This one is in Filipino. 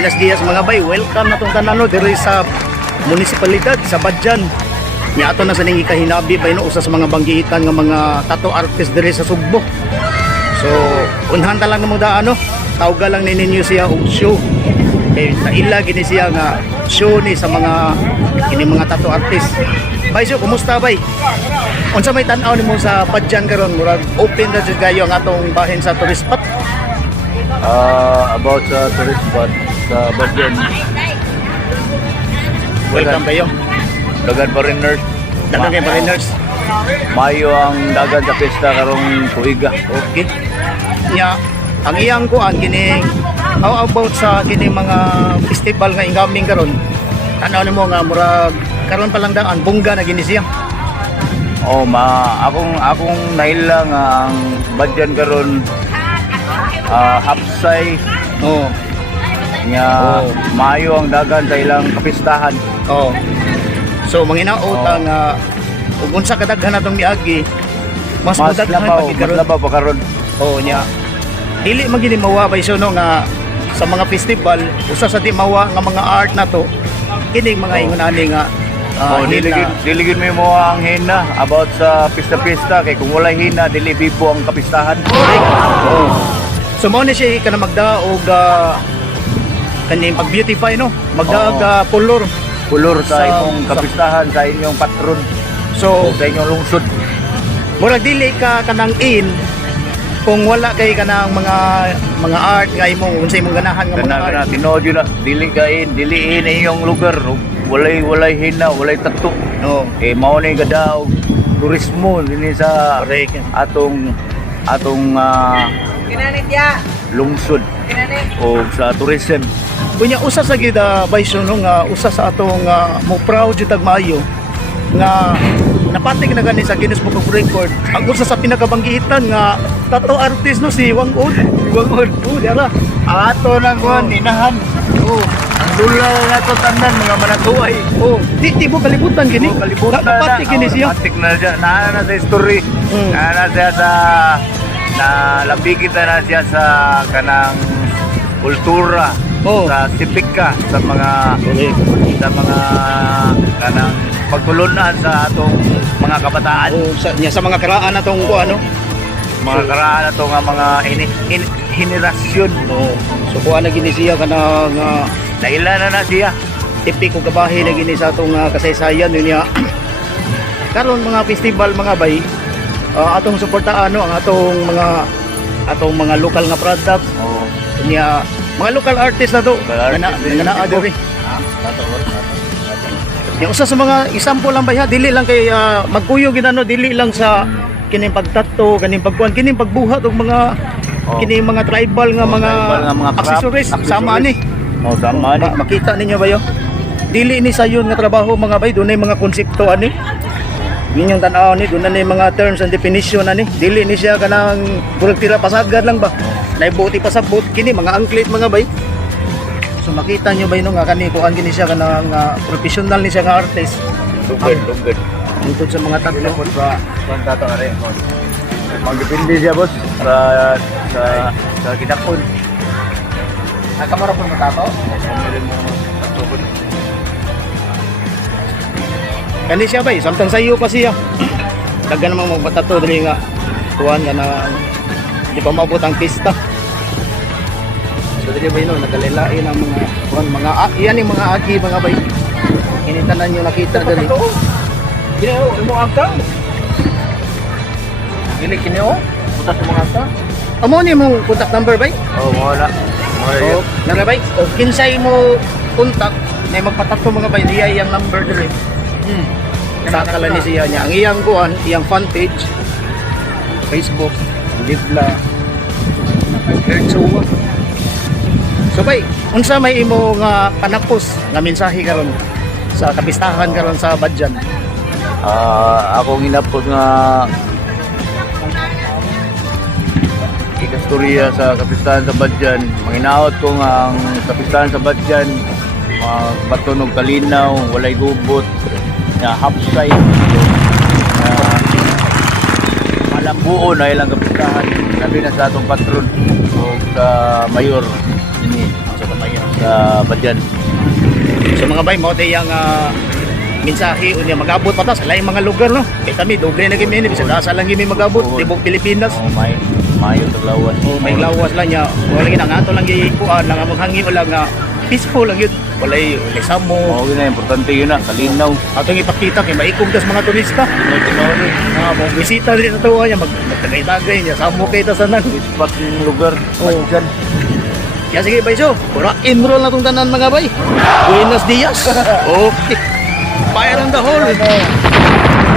Buenos dias mga bay, welcome na tong tanan no diri sa munisipalidad sa Badjan. Nya ato na sa ning ikahinabi bay no usa sa mga banggitan nga mga tattoo artist diri sa Sugbo. So, unhan ta lang mo daan no. Tawga lang ni ninyo siya og show. Kay naila gini siya nga show ni sa mga kini mga tattoo artist. Bay so, kumusta bay? Unsa may tan-aw nimo sa Badjan karon? Murag open na jud kayo ang atong bahin sa tourist spot. About sa tourist spot sa Badjan. Welcome kayo. Dagan foreigners. Dagan kay foreigners. Mayo ang dagan sa pista karong tuiga. Okay. Nya ang iyang kuan kini how about sa kini mga festival nga incoming karon? Ano nimo nga murag karon pa lang daan bungga na gini siya. Oh, akong naila nga ang Badjan karon hapsay Oh. nya mayo ang dagan sa ilang kapistahan. Oh. So manginaot ang ug unsa kadaghan atong miagi mas daghan pa gid karon. Labaw pa karon. Oh nya. Dili man gini mawabay so no nga sa mga festival usa sa di mawa nga mga art na to kini mga ingon ani nga Diligid mo ang hina about sa pista-pista kay kung wala hina dili bibo ang kapistahan. Oh. So mao ni siya kana magdaog kaning pag-beautify no, magdaog color Sa imong kapistahan, sa inyong patron, So sa inyong lungsod. murag dili ka kanang in kung wala kay kanang mga art nga imong unsay imong ganahan nga mga art. Tinuod yun na, diliin inyong lugar. Walay hina, walay tattoo. No. Mao ni gadaog turismo dinhi sa Correct. atong lungsod o sa tourism. Kunya usa sa gid Bison no nga usa sa atong mo proud jud tag maayo nga napatig na gani sa Guinness Book of Record ang usa sa pinakabanggitan nga tattoo artist no si Wangod. Oh, dara. Ato nang kuan inahan. Oh, Ang dula na to tanan mga manatuay. oh, di mo kalibutan gini. Napatig gini siya. Napatik na siya. Naana na sa history. Naana siya sa nalambigit na siya sa kanang kultura. Oh. Sa sipika sa mga kanang pagtulunan sa atong mga kabataan. Oh, sa mga karaan atong ko ano. Mga karaan na to nga mga henerasyon. Oh, so kuha na gini siya kanang Naila na siya. tipiko kabahin na gini sa atong kasaysayan niya. Karon mga festival mga bay, atong suportaan no ang atong mga local nga product Oh. niya mga local artist na to nga diri. Yung usa sa mga example lang ba ha, dili lang kay magkuyo ginano, dili lang sa kining pagtato, kining pagkuan, kining pagbuhat og mga kining mga tribal nga mga accessories sama ni. Oh, sama ni. Makita ninyo ba yo? Dili ni sayon nga trabaho mga bay, dunay mga konsepto ani. Inyong tan-aw ni, dunay mga terms and definition ani. Dili ni siya kanang burag tira pasagad lang ba. Naibuti pasabot kini mga angklit mga bay. So makita nyo ba no nga kani kuan kini siya kanang professional ni siya nga artist. Lugod. Tungkol sa mga tatlo Sa tato are. Magdepende siya boss sa kinakon. kamera po matato. Kani siya bay, samtang sayo pa siya. Daghan namang magpatato dili nga kuan nga na di pa maabot ang pista. So dili bay no nagalilain ang mga kuan yan yung mga agi mga bay. Initanan niyo nakita dali. Gineo imo angka. Dili kineo. Putas mo angka. Amo ni mong contact number bay? Oh, wala. O, nara bay? O kinsay mo contact na magpatato mga bay diya yung number dali. Sakala ni siya niya. Ang iyang kuan, iyang fan page, Facebook, Libla, Hertsuwa. So bay, unsa may imo nga panapos nga mensahe karon sa kapistahan karon sa Badjan? Ako ginapos nga ikastorya sa kapistahan sa Badjan. Manginaot ko nga ang kapistahan sa Badjan batunog kalinaw, walay gubot, na hapsay, malambuo na ilang kapistahan, sabi na sa atong patron o sa mayor. Sa mayor. sa Badyan. So mga bay, mo yung mensahe unya magabot pa ta sa laing mga lugar no. Kay kami doble na gimi ni bisan asa lang gimi magabot tibok Pilipinas. May mayo taglawan. May lawas lang niya. Wala gina nga ato lang giikuan lang maghangi wala nga peaceful lang yun. Walay samo. Oo, yun na, importante yun na, kalinaw. Atong ipakita kay maikog das mga turista. Mga bisita rin sa tuwa niya magtagay-tagay niya samo kay ta sanan. Spot yung lugar, Oo. Badyan. Ya sige bay so, pura enroll na tong tanan mga bay. Buenos dias. Okay. Fire on the hole.